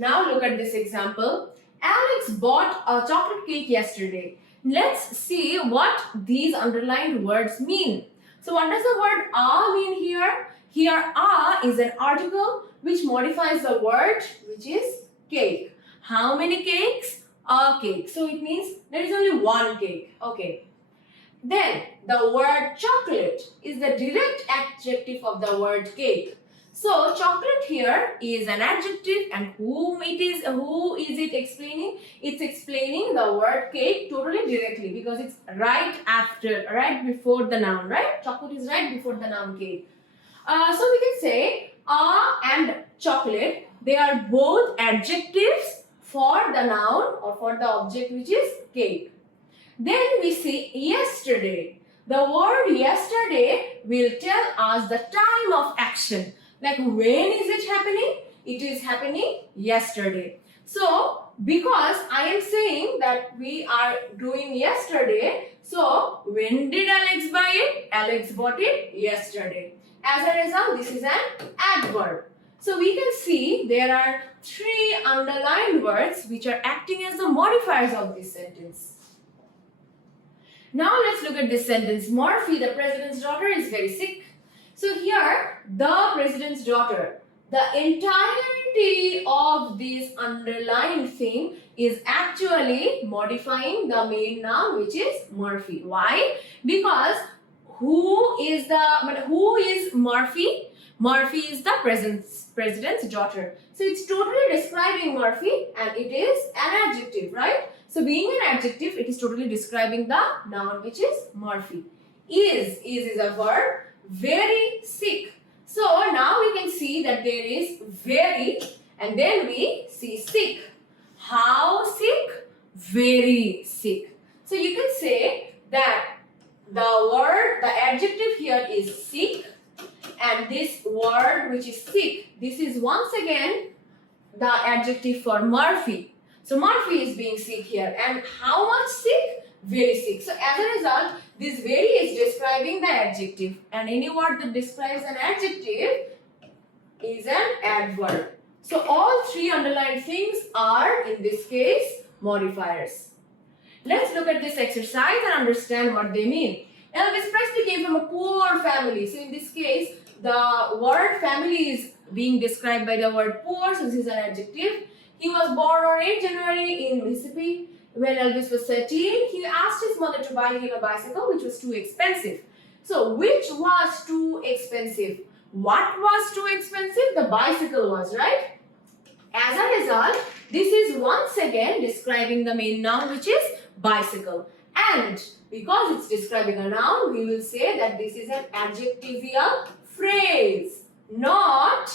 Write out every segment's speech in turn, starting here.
Now look at this example. Alex bought a chocolate cake yesterday. Let's see what these underlined words mean. So what does the word a mean here? Here a is an article which modifies the word which is cake. How many cakes? A cake. So it means there is only one cake. Okay. Then the word chocolate is the direct adjective of the word cake. So chocolate here is an adjective, and who is it explaining? It's explaining the word cake totally directly because it's right before the noun, right? Chocolate is right before the noun cake. So we can say and chocolate, they are both adjectives for the noun or for the object which is cake. Then we see yesterday. The word yesterday will tell us the time of action. Like when is it happening? It is happening yesterday. So because I am saying that we are doing yesterday, so when did Alex buy it? Alex bought it yesterday. As a result, this is an adverb. So we can see there are 3 underlined words which are acting as the modifiers of this sentence. Now let's look at this sentence. Murphy, the president's daughter, is very sick. So here, the president's daughter, the entirety of this underlined thing is actually modifying the main noun which is Murphy. Why? Because who is Murphy? Murphy is the president's daughter. So it's totally describing Murphy and it is an adjective, right? So being an adjective, it is totally describing the noun which is Murphy. Is a verb. Very sick. So now we can see that there is very and then we see sick. How sick? Very sick. So you can say that the adjective here is sick, and this word which is sick, this is once again the adjective for Murphy. So Murphy is being sick here, and how much sick? Very sick. So as a result, this very is describing the adjective, and any word that describes an adjective is an adverb. So all 3 underlined things are in this case modifiers. Let's look at this exercise and understand what they mean. Elvis Presley came from a poor family. So in this case, the word family is being described by the word poor, so this is an adjective. He was born on 8 January in Mississippi. When Elvis was 13, he asked his mother to buy him a bicycle which was too expensive. So which was too expensive? What was too expensive? The bicycle was, right? As a result, this is once again describing the main noun which is bicycle. And because it's describing a noun, we will say that this is an adjectival phrase. Not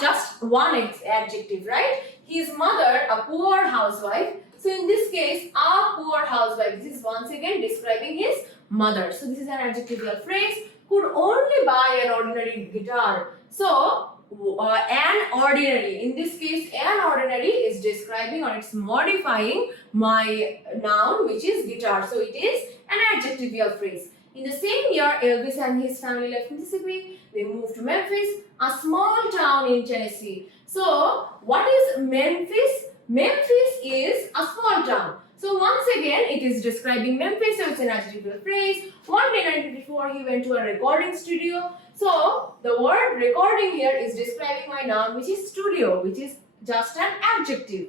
just one adjective, right? His mother, a poor housewife. So in this case, a poor housewife, this is once again describing his mother. So this is an adjectival phrase, could only buy an ordinary guitar. So an ordinary, in this case an ordinary is describing or it's modifying my noun which is guitar. So it is an adjectival phrase. In the same year, Elvis and his family left Mississippi. They moved to Memphis, a small town in Tennessee. So what is Memphis? Memphis is a small town. So once again, it is describing Memphis, so it's an adjectival phrase. One day, 1954, he went to a recording studio. So the word recording here is describing my noun, which is studio, which is just an adjective.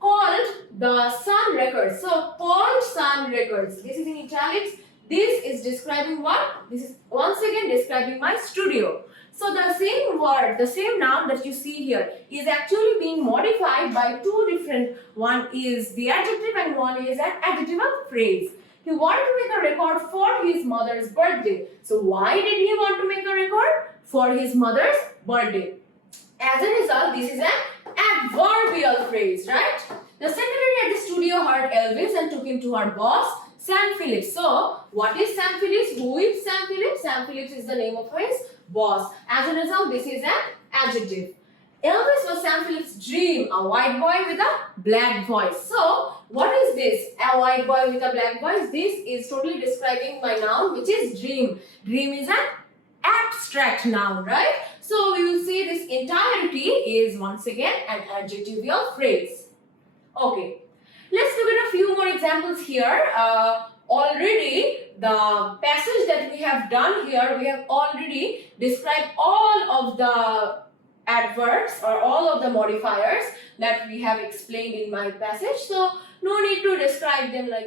Called the Sun Records. So called Sun Records. This is in italics. This is describing what? This is once again describing my studio. So the same word, the same noun that you see here is actually being modified by 2 different, one is the adjective and one is an adjectival phrase. He wanted to make a record for his mother's birthday. So why did he want to make a record? For his mother's birthday. As a result, this is an adverbial phrase, right? The secretary at the studio heard Elvis and took him to her boss, Sam Phillips. So what is Sam Phillips? Who is Sam Phillips? Sam Phillips is the name of his boss. As a result, this is an adjective. Elvis was Sam Phillips' dream, a white boy with a black voice. So, what is this? A white boy with a black voice? This is totally describing my noun, which is dream. Dream is an abstract noun, right? So we will say this entirety is once again an adjectival phrase. Okay, let's look at a few more examples here. Already the passage that we have done here, we have already described all of the adverbs or all of the modifiers that we have explained in my passage. So no need to describe them like